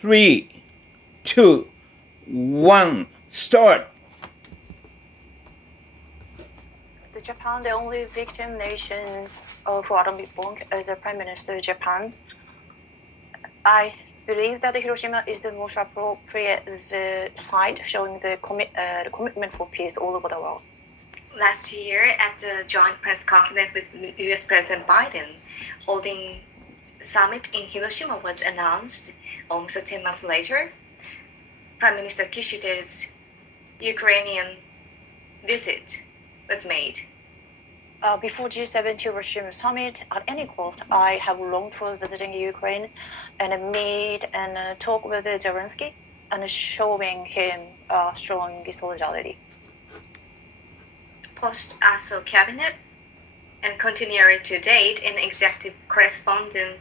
3, 2, 1, start. The Japan, the only victim nations of atomic bomb as a prime minister of Japan. I believe that Hiroshima is the most appropriate site showing the commitment for peace all over the world. Last year, at the joint press conference with U.S. President Biden, holding summit in Hiroshima was announced. Almost 10 months later, Prime Minister Kishida's Ukrainian visit was made. Before G7 Hiroshima summit, at any cost, I have longed for visiting Ukraine and meet and talk with Zelensky and showing him strong solidarity. Post-ASO cabinet and continuing to date, an executive correspondent,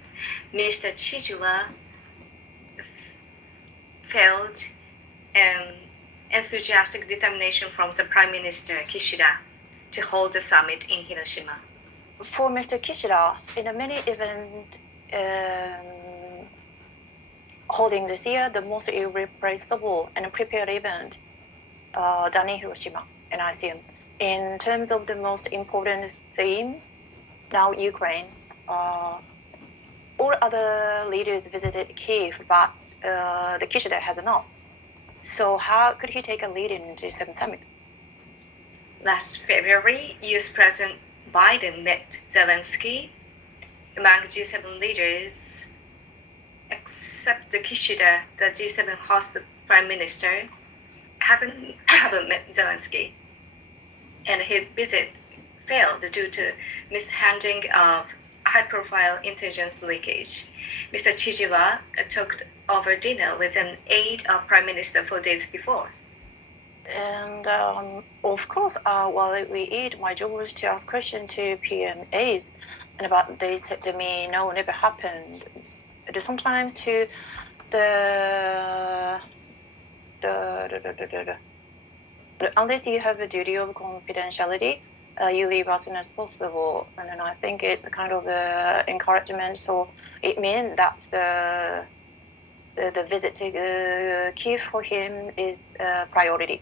Minister Chijula, felt enthusiastic determination from the Prime Minister Kishida to hold the summit in Hiroshima. For Mr. Kishida, in many events holding this year, the most irreplaceable and prepared event done in Hiroshima, and I see him. In terms of the most important theme, now Ukraine, all other leaders visited Kiev, but the Kishida has not. So how could he take a lead in the G7 summit? Last February, U.S. President Biden met Zelensky. Among G7 leaders, except the Kishida, the G7 host prime minister, haven't met Zelensky. And his visit failed due to mishandling of high-profile intelligence leakage. Mr. Chijula took over dinner with an aide of Prime Minister 4 days before. And of course, while we eat, my job was to ask questions to PMAs, and about they said to me, no, never happened. Sometimes to unless you have a duty of confidentiality, you leave as soon as possible. And then I think it's a kind of encouragement. So it means that the visit to Kiev for him is a priority.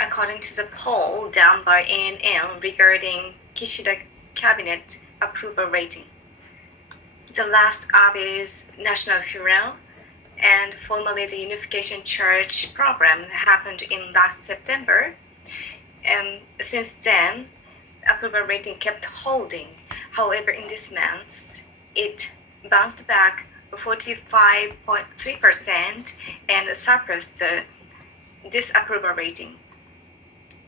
According to the poll done by ANN regarding Kishida's cabinet approval rating, the last Abe's national funeral and formally the Unification Church program happened in last September. And since then, approval rating kept holding. However, in this month, it bounced back 45.3% and surpassed the disapproval rating.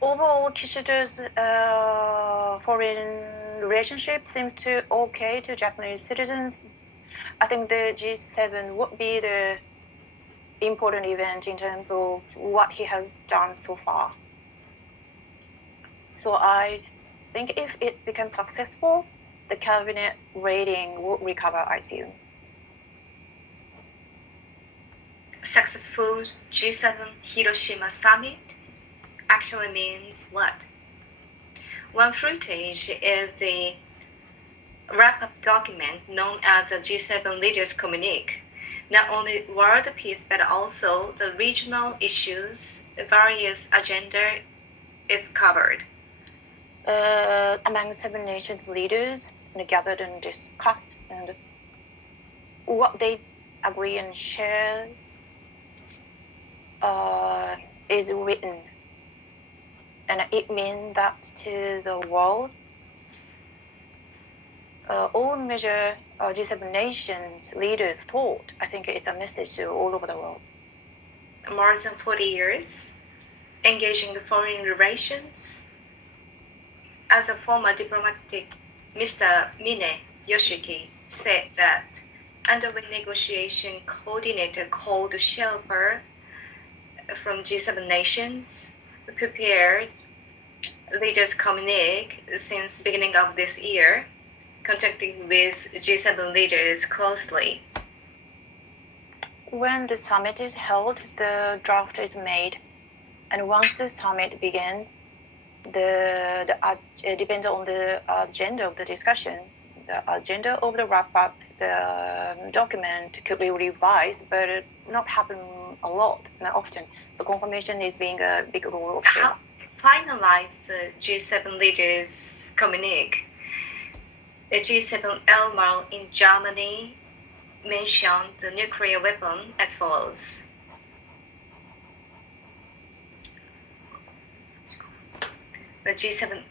Overall, Kishida's foreign relationship seems to okay to Japanese citizens. I think the G7 would be the important event in terms of what he has done so far. So I think if it becomes successful, the cabinet rating will recover, I assume. Successful G7 Hiroshima summit actually means what? One footage is the wrap-up document known as the G7 Leaders Communique. Not only world peace, but also the regional issues, various agenda is covered. Among 7 nations leaders gathered and discussed, and what they agree and share is written. And it means that to the world, all major G7 nations leaders thought, I think it's a message to all over the world. More than 40 years, engaging in foreign relations. As a former diplomatic, Mr. Mine Yoshiki said that under the negotiation coordinator called Shelper from G7 nations prepared leaders communique since beginning of this year, contacting with G7 leaders closely. When the summit is held, the draft is made, and once the summit begins, depends on the agenda of the discussion. The agenda of the wrap-up the document could be revised, but it not happen a lot, not often. So confirmation is being a big role of How finalized the G7 leaders communique? The G7 Elmar in Germany mentioned the nuclear weapon as follows. The G7It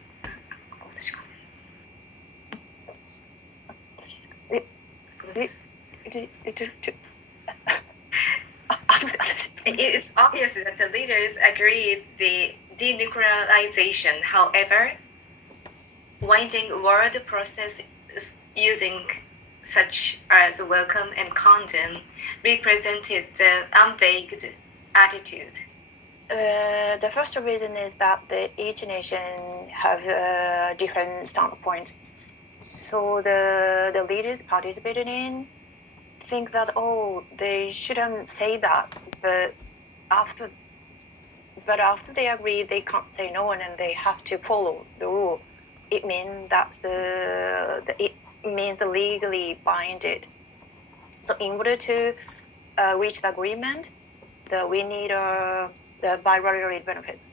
is obvious that the leaders agreed the denuclearization. However, winding world process using such as welcome and condemn represented the unveiled attitude. The first reason is that each nation have different standpoints. So the leaders participated in think that they shouldn't say that, but after they agree, they can't say no, and then they have to follow the rule. It means that it means legally binded. So in order to reach the agreement, we need the bilateral benefits.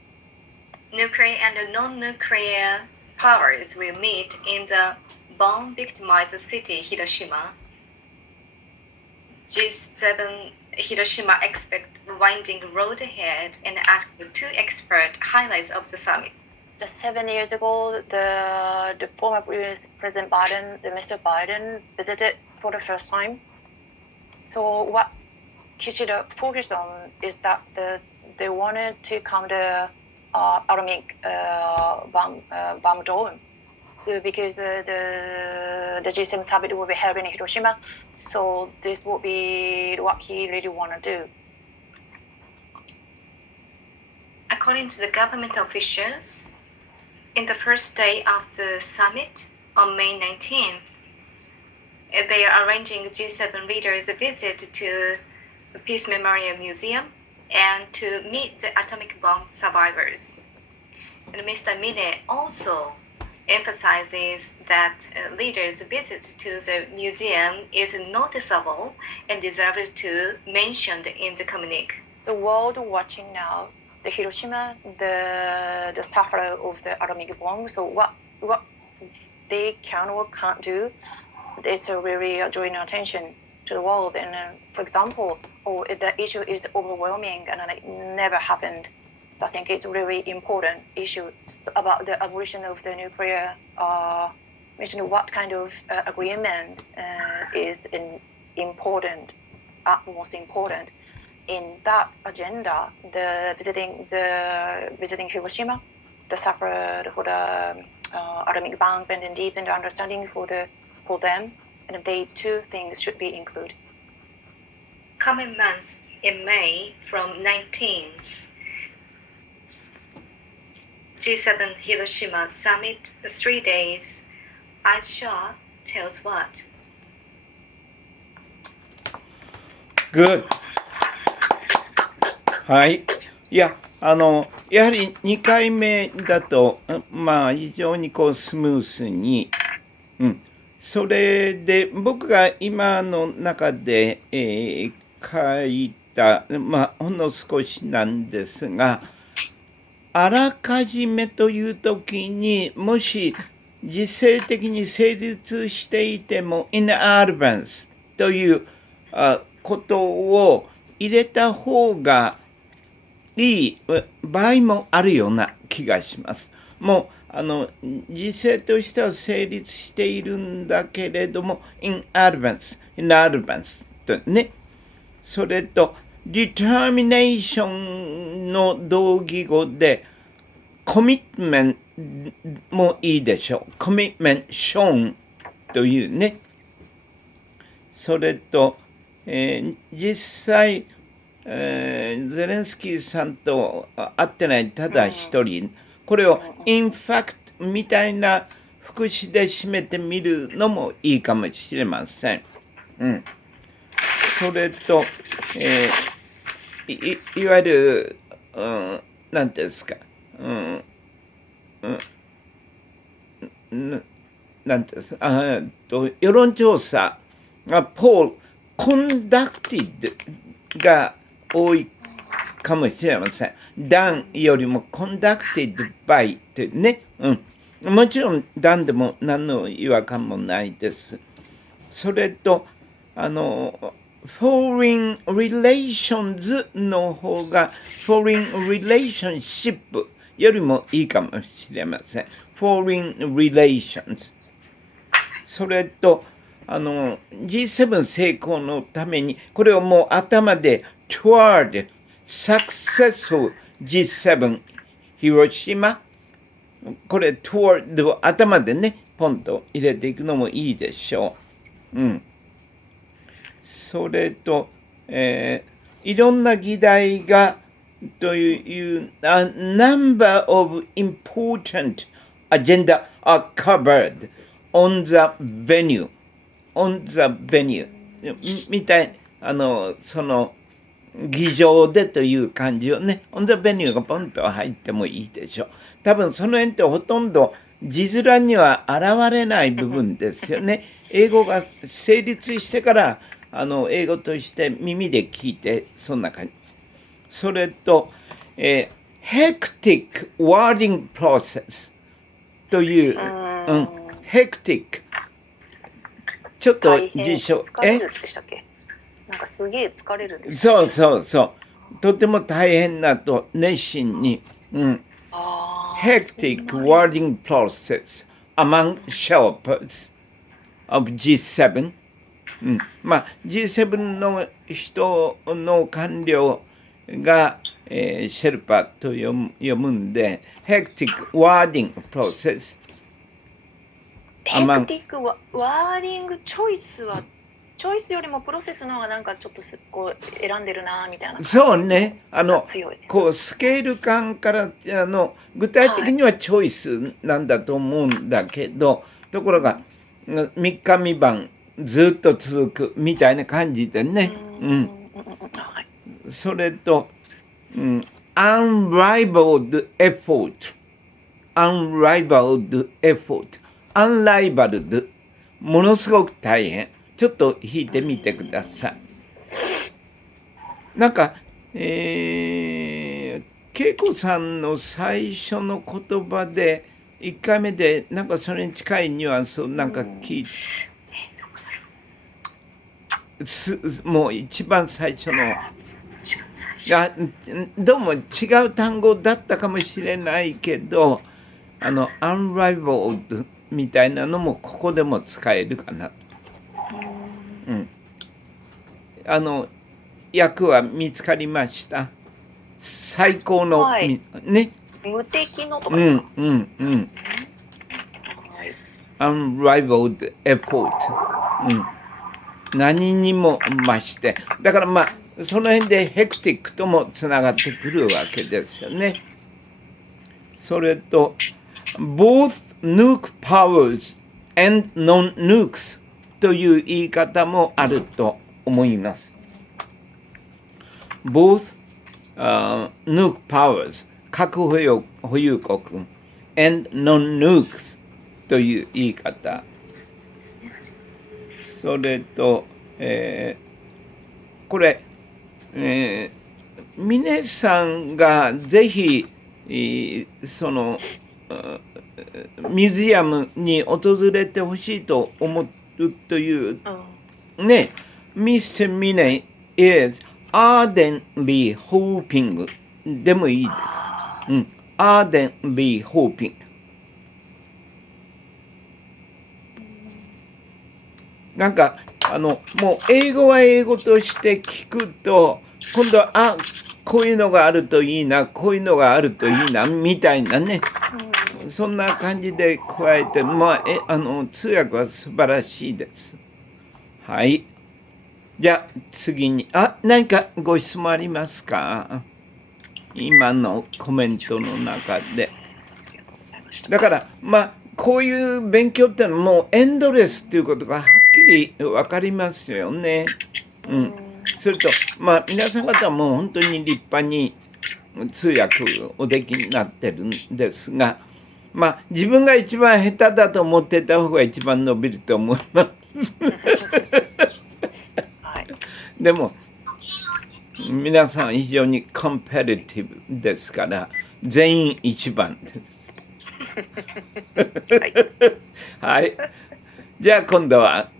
Nuclear and non-nuclear powers will meet in the bomb-victimized city Hiroshima. G7 Hiroshima expect winding road ahead and ask the two expert highlights of the summit. 7 years ago, the former President Biden, Mr. Biden, visited for the first time. So what Kishida focused on is that they wanted to come to atomic bomb dome because the G7 summit will be held in Hiroshima. So this will be what he really want to do. According to the government officials, in the first day of the summit on May 19th, they are arranging G7 leaders a visit to the Peace Memorial Museum and to meet the atomic bomb survivors. And Mr. Mine also emphasizes that leaders' visit to the museum is noticeable and deserves to be mentioned in the communique. The world watching now, the Hiroshima, the sufferer of the atomic bomb. So what they can or can't do, it's really drawing attention to the world. And for example, the issue is overwhelming and it never happened. So I think it's a really important issue. So about the abolition of the nuclear mission, what kind of agreement is important, most important. In that agenda, the visiting Hiroshima, the sufferer for the atomic bomb, and then deepened understanding for them, and they two things should be included. Coming months in May from 19th, G7 Hiroshima Summit 3 days. Aisha tells what? Good. はい。いや、やはり2回目だと、非常にスムースに、それで僕が今の中で、書いた、ほんの少しなんですが、あらかじめというときにもし実勢的に成立していても in advance ということを入れた方がいい場合もあるような気がします。もう実勢としては成立しているんだけれども in advance とね。それとdetermination の同義語で commitment もいいでしょう。commitment shown というね。それと、実際、ゼレンスキーさんと会ってないただ一人、これを in fact みたいな副詞で締めてみるのもいいかもしれません。それと、いわゆる、なんていうんですか、なんていうんですか、世論調査ポール、conducted が多いかもしれません。done よりも conducted by ってね。もちろん done でも何の違和感もないです。それと、foreign relations の方が foreign relationship よりもいいかもしれません。foreign relations。それと、G7 成功のために、これをもう頭で toward successful G7 広島。これ toward を頭でね、ポンと入れていくのもいいでしょう。それと、いろんな議題がという、a number of important agenda are covered on the venue. on the venue. みたい、その、議場でという感じをね、on the venue がポンと入ってもいいでしょう。多分その辺ってほとんど字面には現れない部分ですよね。英語が成立してから、英語として耳で聞いて、そんな感じ。それと、hectic wording process という、hectic。ちょっと辞書、疲れるでしたっけ？なんかすげえ疲れるんです。そう。とても大変なと、熱心に。hectic wording process among shelpers of G7。まあ、G7 の人の官僚が、シェルパと読むんで、hectic wording process。ヘクティックワーディングチョイスよりもプロセスの方がなんかちょっとこう選んでるなみたいな。そうね。こうスケール感から具体的にはチョイスなんだと思うんだけど、ところが3日3晩ずっと続くみたいな感じでね。それと、unrivaled effort。unrivaled、ものすごく大変。ちょっと弾いてみてください。なんか、恵子さんの最初の言葉で、1回目で、なんかそれに近いニュアンスをなんか聞いて、もう一番最初の、どうも違う単語だったかもしれないけど、unrivaled みたいなのもここでも使えるかな。訳は見つかりました。最高の、ね。無敵のとかですか？unrivaled effort。何にも増して。だからまあ、その辺でヘクティックともつながってくるわけですよね。それと、both nuke powers and non-nukes という言い方もあると思います。both nuke powers 核保有国 and non-nukes という言い方。それと、これ、峰さんがぜひ、そのミュージアムに訪れてほしいと思うというね、Mr. Mine is ardently hoping でもいいです。ardently hoping。なんかもう英語は英語として聞くと今度はこういうのがあるといいな、こういうのがあるといいなみたいなね、そんな感じで加えて、まあ通訳は素晴らしいです。はい。じゃあ次に何かご質問ありますか？今のコメントの中で。だからまあこういう勉強ってのはもうエンドレスっていうことがはっきり分かりますよね。それとまあ皆さん方はもう本当に立派に通訳おできになってるんですが、まあ自分が一番下手だと思ってた方が一番伸びると思います。はい。でも皆さん非常にコンペティティブですから全員一番です。はい。はい。じゃあ今度は、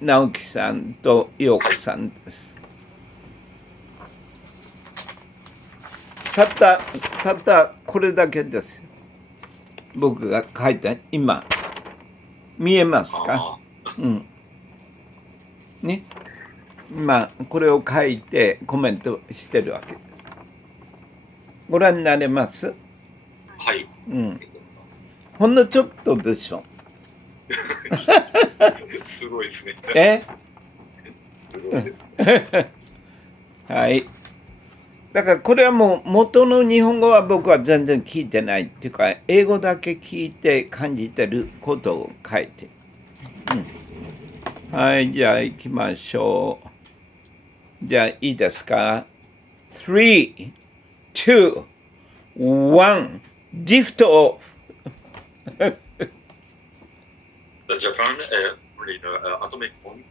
直樹さんと陽子さんです。たったこれだけです。僕が書いた今見えますか？うん。ね。まあこれを書いてコメントしてるわけです。ご覧になれます？はい。うん。ほんのちょっとでしょ。すごいですね。すごいですね。はい。だからこれはもう元の日本語は僕は全然聞いてないっていうか、英語だけ聞いて感じてることを書いて。うん、はい、じゃあ行きましょう。じゃあいいですか？ 3, 2, 1, lift off. The Japan leader atomic bomb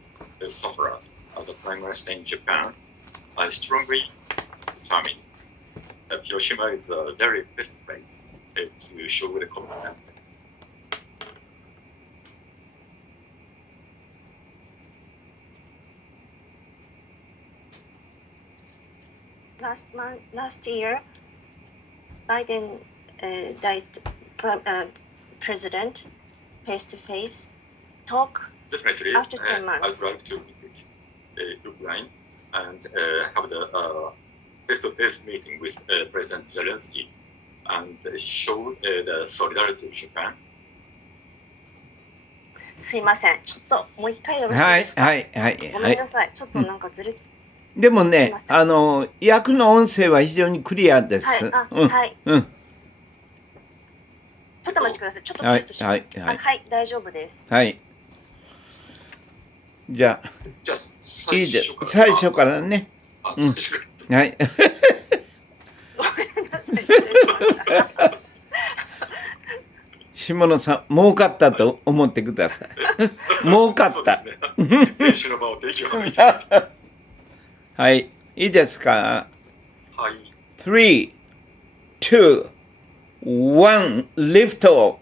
sufferer as a prime minister in Japan are strongly determined that Hiroshima is the very best place to show the commitment. Last year, Biden president face-to-face talk Definitely, after 10 months. I'd like to visit Ukraine and have the face-to-face meeting with President Zelensky and show the solidarity of Japan. すいません。ちょっともう一回よろしいですか？はい。ごめんなさい。ちょっとなんかずれて。でもね、訳の音声は非常にクリアです。はい。はい。ちょっとお待ちください。ちょっとテストします。はい、大丈夫です。はい。じゃあ、いいです。最初からね。はい。ごめんなさい。失礼しました。下野さん、儲かったと思ってください。儲かった。練習の場を提供みたいな。はい、いいですか？はい。3, 2, 1, lift off.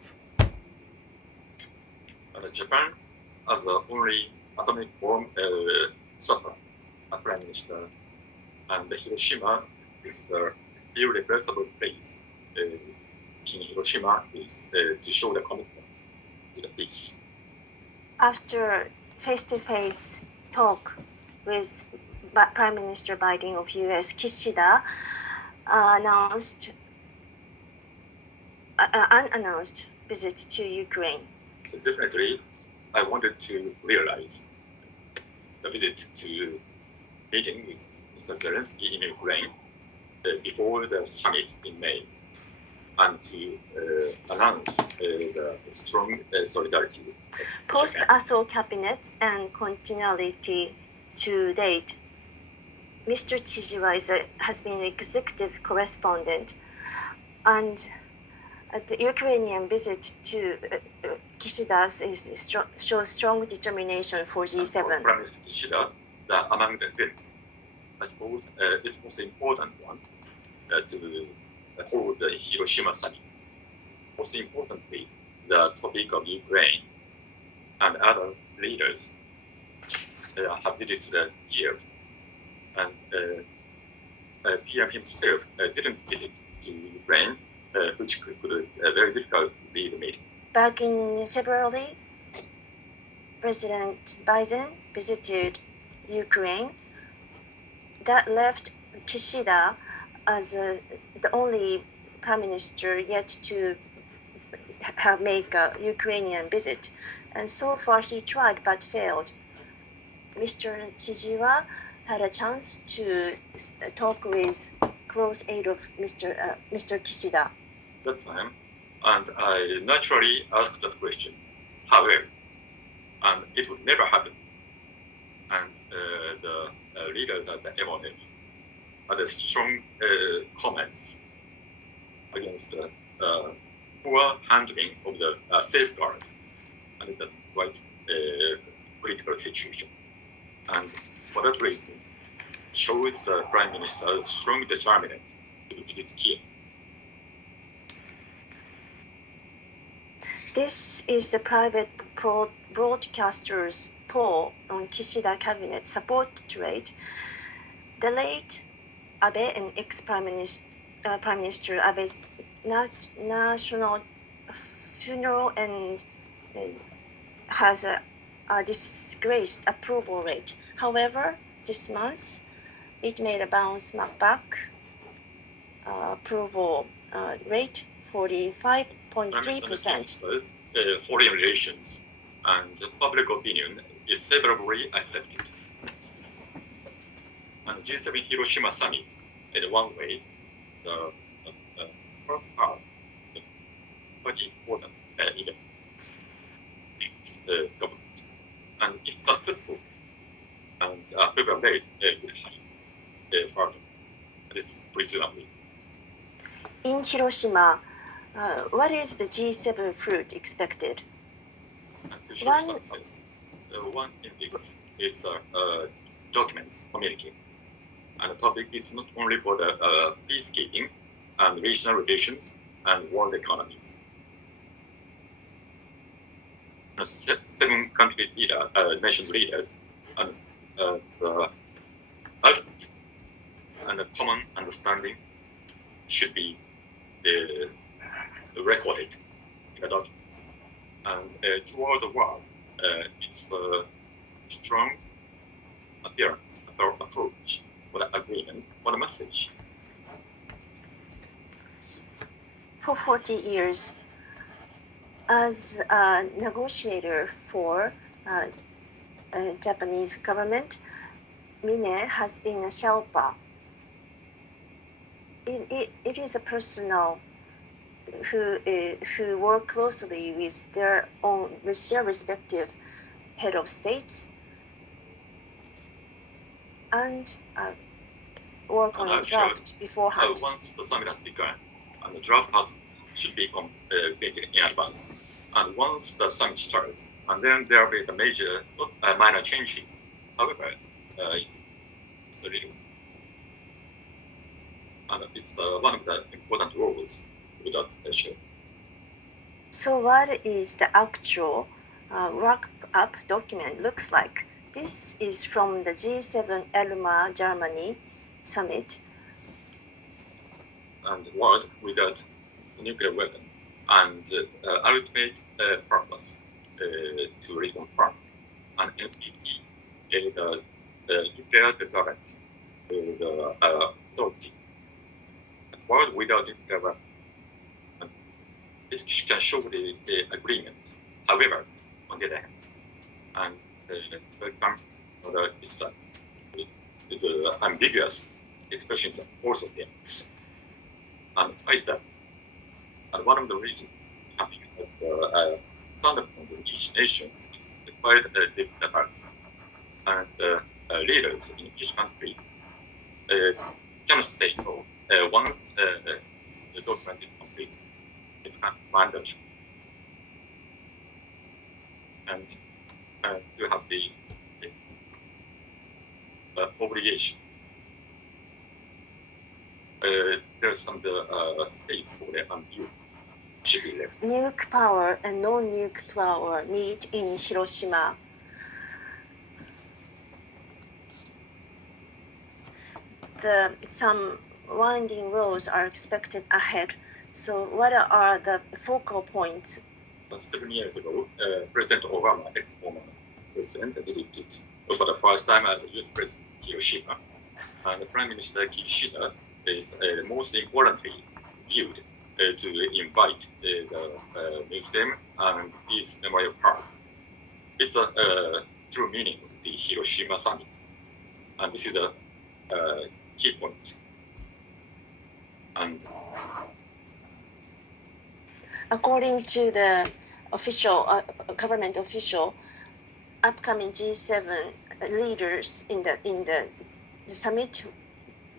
Japan, as the only atomic bomb sufferer, a prime minister, and Hiroshima is the irreversible place. In Hiroshima is to show the commitment to the peace. After face-to-face talk with Prime Minister Biden of U.S., Kishida unannounced visit to Ukraine. Definitely, I wanted to realize the visit to meeting with Mr. Zelensky in Ukraine before the summit in May, and to announce the strong solidarity. Post-ASO cabinets and continuity to date, Mr. Chijiwa has been executive correspondent, and the Ukrainian visit to Kishida's shows strong determination for G7. Prime Minister Kishida, among the events, I suppose it's most important one to hold the Hiroshima summit. Most importantly, the topic of Ukraine and other leaders have visited Kiev, and PM himself didn't visit to Ukraine, which could very difficult to lead the meeting. Back in February, President Biden visited Ukraine. That left Kishida as the only prime minister yet to make a Ukrainian visit. And so far he tried but failed. Mr. Chijiwa had a chance to talk with close aid of Mr. Kishida. That time, and I naturally asked that question, however, and it would never happen. And the leaders at the MOF had strong comments against the poor handling of the safeguard and that's quite a critical situation. And for that reason, shows the Prime Minister's strong determination to visit Kiev. This is the private broadcaster's poll on Kishida cabinet support rate. The late Abe and ex-Prime Minister Abe's national funeral and has a disgraced approval rate. However, this month it made a bounce back. Approval rate 45.3%. Foreign relations and public opinion is favorably accepted. And G7 Hiroshima summit, in one way, the first half, quite important event in the government, and it's successful, and approval rate will high further. This is presumably. In Hiroshima, what is the G7 fruit expected? To show success, one index is documents communique. And the topic is not only for the peacekeeping and regional relations and world economies. 7 country nation leaders and the output and a common understanding should be recorded in the documents. And toward the world, it's a strong appearance, approach, for the agreement, for the message. For 40 years, as a negotiator for Japanese government, Mine has been a Sherpa. It is a personnel who work closely with their respective head of states and work on a draft beforehand. Once the summit has begun, and the draft should be completed in advance. And once the summit starts, and then there will be the major minor changes. However, it's really, and it's one of the important rules without issue. So what is the actual wrap-up document looks like? This is from the G7 Elma Germany summit. And world without nuclear weapon and ultimate purpose to reconfirm an NPT, the nuclear deterrent, the authority. World without nuclear weapons, and it can show the agreement. However, on the other hand, and the distance, the ambiguous expressions are also there. And why is that? And one of the reasons having that standard from each nation is quite different, and leaders in each country cannot say no. Once the document is complete, it's kind of mandatory, and you have the obligation. There's some states for the unused should be left. Nuke power and non-nuke power meet in Hiroshima. Some winding roads are expected ahead. So what are the focal points? 7 years ago, President Obama, ex-former president, visited for the first time as a U.S. president Hiroshima. And the Prime Minister Kishida is most importantly viewed to invite the museum and Peace Memorial Park. It's a true meaning of the Hiroshima summit, and this is a key point. And according to the official government official, upcoming G7 leaders in the summit,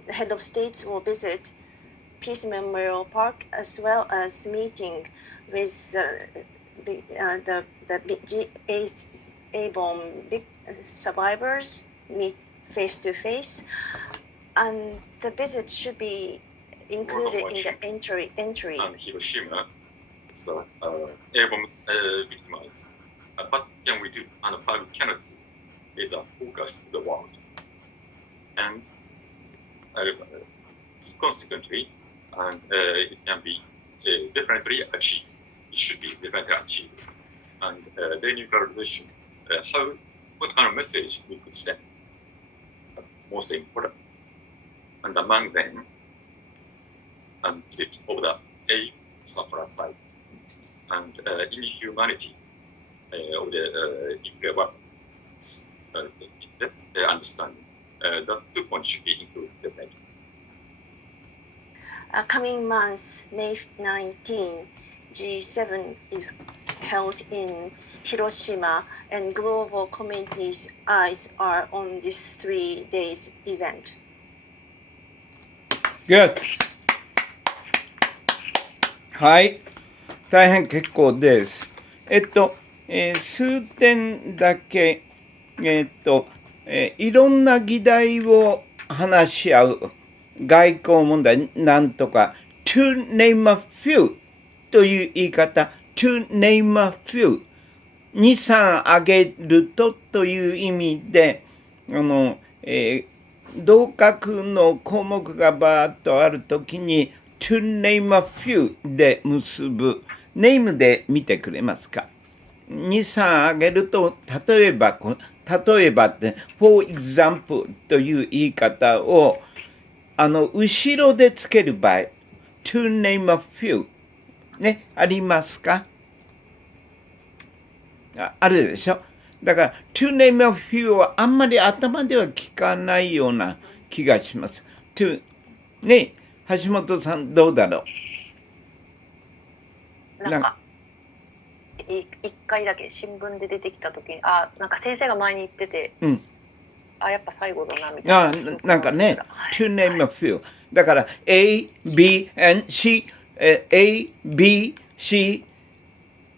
the head of states will visit Peace Memorial Park as well as meeting with A-bomb survivors meet face to face, and the visit should be included in the entry. And Hiroshima, so A-bomb victims. What can we do? And what we cannot do is a focus to the world. And consequently, and it can be definitely achieved. It should be definitely achieved. And the nuclear revolution, what kind of message we could send? Most important. And among them, visit of the A sufferer side and inhumanity of the nuclear weapons. Let's understand that 2 points should be included definitely. Coming month, May 19, G7 is held in Hiroshima, and global community's eyes are on this 3 days event. Good. はい。大変結構です。数点だけ、いろんな議題を話し合う外交問題なんとか to name a few という言い方 to name a few 2、3挙げるという意味で同格の項目がバーッとあるときに to name a few で結ぶネームで見てくれますか2、3挙げると例えばって for example という言い方を後ろでつける場合 to name a few ね、ありますかあるでしょだから to name a few はあんまり頭では聞かないような気がします to ね、橋本さんどうだろうなんか一回だけ新聞で出てきたときになんか先生が前に言ってて、やっぱ最後だなみたいな。なんかね、to name a few。だから A, B, and C、A, B, C,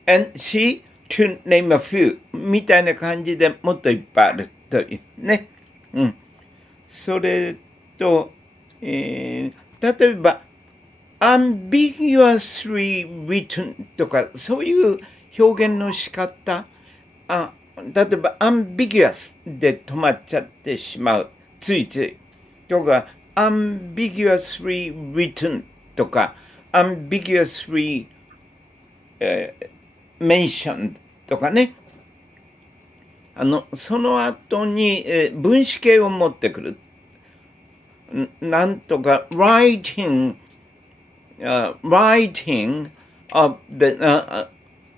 and C, to name a few みたいな感じでもっといっぱいあるというね。それと、例えばambiguously written とかそういう表現の仕方例えば ambiguous で止まっちゃってしまうついついとか ambiguously written とか ambiguously、mentioned とかねその後に、分詞形を持ってくるなんとか writing of the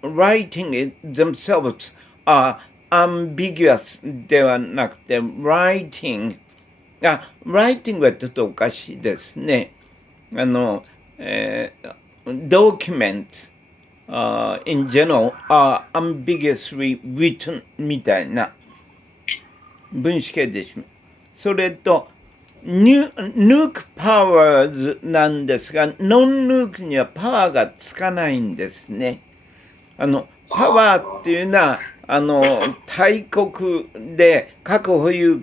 writing themselves are ambiguous ではなくて writing はちょっとおかしいですねdocuments in general are ambiguously written みたいな分子形でしまうそれとnuke powers なんですが、ノンヌークにはパワーがつかないんですね。パワーっていうのは、大国で核保有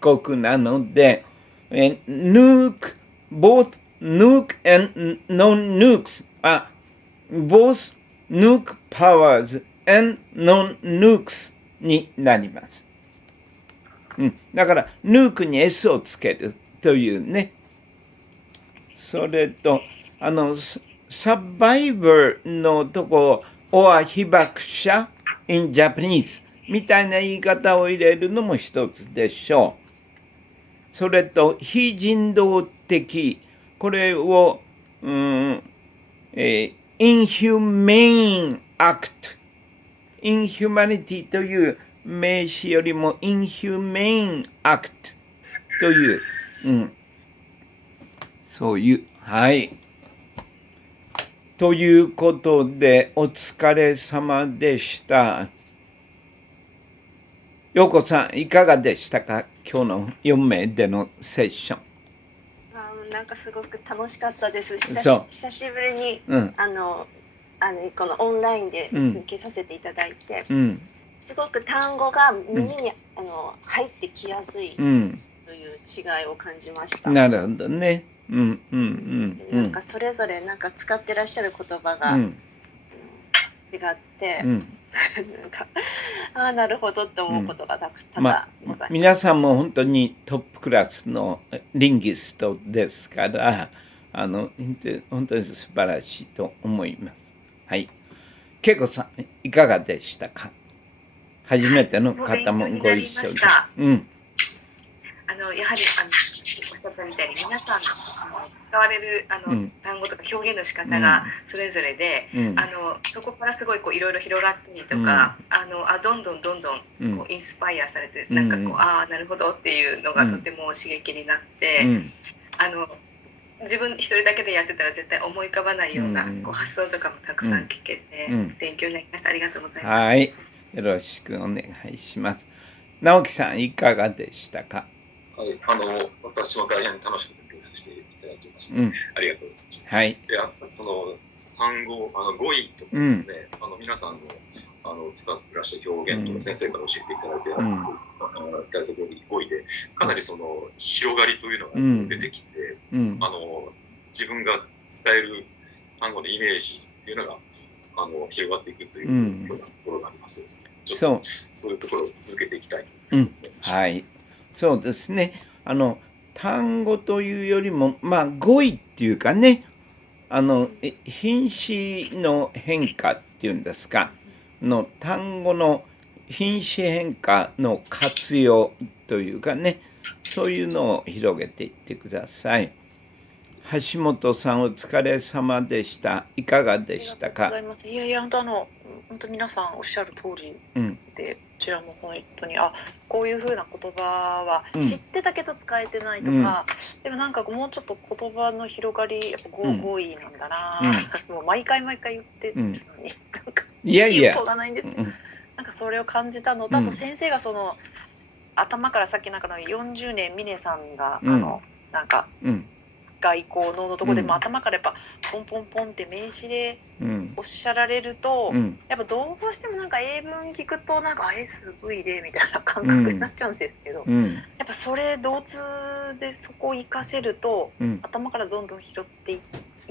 国なので、nuke, both nuke and non-nukes are both nuke powers and non-nukes になります。だから、ヌークに S をつけるというね。それと、サバイバーのとこ、or 被爆者 in Japanese みたいな言い方を入れるのも一つでしょう。それと、非人道的、これを、inhumane act、inhumanity という名詞よりも inhumane act という、そういう、はい。ということで、お疲れ様でした。陽子さん、いかがでしたか今日の4名でのセッション。なんかすごく楽しかったです。久しぶりに、このオンラインでうん受けさせていただいて、うんすごく単語が耳に、入ってきやすいという違いを感じました。なるほどね。うんうんうんうなんかそれぞれなんか使ってらっしゃる言葉が、うん違って、うんなんかなるほどって思うことが多々ございます。皆さんも本当にトップクラスのリンギストですから、本当に素晴らしいと思います。はい。恵子さん、いかがでしたか？初めての方もご一緒で。やはりおっしゃったみたいに皆さん使われる単語とか表現の仕方がそれぞれで、そこからすごいいろいろ広がったりとか、どんどんこうインスパイアされて、なんかこうなるほどっていうのがとても刺激になって、自分一人だけでやってたら絶対思い浮かばないようなこう発想とかもたくさん聞けて、勉強になりました。ありがとうございます。はい、よろしくお願いします。直樹さん、いかがでしたか？はい、私も大変楽しく勉強させていただきました。ありがとうございました。はい。で、その単語、語彙とかですね、皆さんの使ってらっしゃる表現とか先生から教えていただいて、語彙で、かなりその広がりというのが出てきて、自分が伝える単語のイメージっていうのが広がっていくというようなところがありましてですね、ちょっとそういうところを続けていきたいと思いました。はい。そうですね。単語というよりも、語彙っていうかね、品詞の変化っていうんですか、単語の品詞変化の活用というかね、そういうのを広げていってください。橋本さん、お疲れ様でした。いかがでしたか？いやいや、本当皆さんおっしゃる通りで、こちらも本当にこういう風な言葉は知ってたけど使えてないとか、でもなんかもうちょっと言葉の広がりやっぱ語彙なんだな、もう毎回言ってるのに、なんか記憶がないんですけど、なんかそれを感じたのと、あと先生がその頭からさっきなんかの40年峰さんがなんか外交のとこでも頭からやっぱポンポンポンって名詞でおっしゃられると、やっぱどうしてもなんか英文聞くとなんかSV でみたいな感覚になっちゃうんですけど、やっぱそれ同通でそこを活かせると、頭からどんどん拾ってい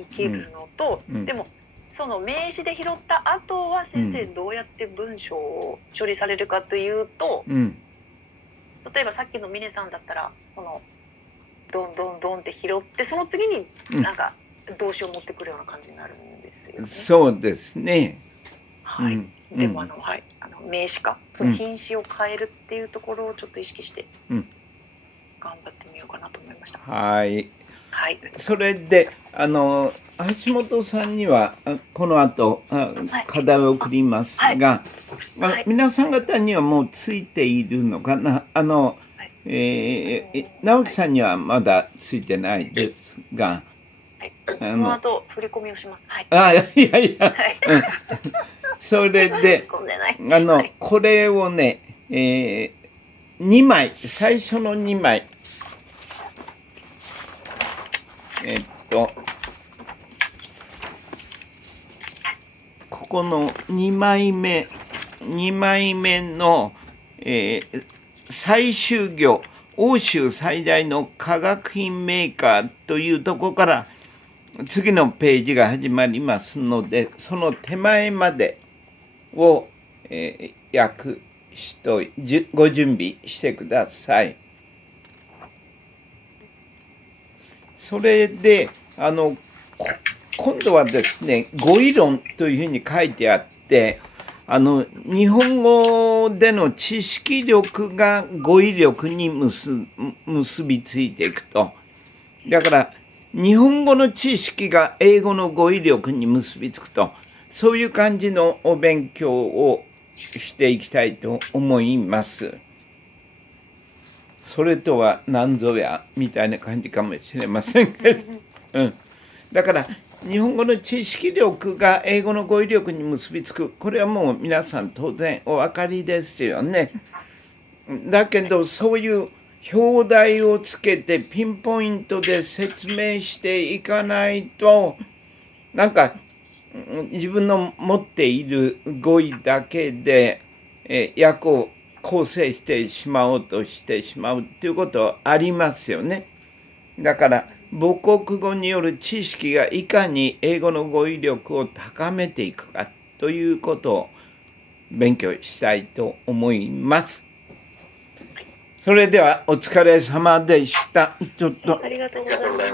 けるのと、でもその名詞で拾った後は先生どうやって文章を処理されるかというと、例えばさっきの峰さんだったらこのどんどんどんって拾って、その次になんか動詞を持ってくるような感じになるんですよね。そうですね。はい。でも名詞かその品詞を変えるっていうところをちょっと意識して頑張ってみようかなと思いました。はい。はい。それで橋本さんにはこの後課題を送りますが、皆さん方にはもうついているのかな。直樹さんにはまだついてないですが、この後振り込みをします。それでこれをね、2枚、最初の2枚ここの2枚目の、最終行、欧州最大の化学品メーカーというところから次のページが始まりますので、その手前までを、訳しとご準備してください。それで今度はですね、語彙論というふうに書いてあって、日本語での知識力が語彙力に結びついていくと。だから日本語の知識が英語の語彙力に結びつくと、そういう感じのお勉強をしていきたいと思います。それとは何ぞやみたいな感じかもしれませんけど、だから日本語の知識力が英語の語彙力に結びつく、これはもう皆さん当然お分かりですよね。だけどそういう表題をつけてピンポイントで説明していかないと、なんか自分の持っている語彙だけで、訳を構成してしまおうとしてしまうっていうことはありますよね。だから母国語による知識がいかに英語の語彙力を高めていくかということを勉強したいと思います。それではお疲れ様でした。ちょっとありがとうございます。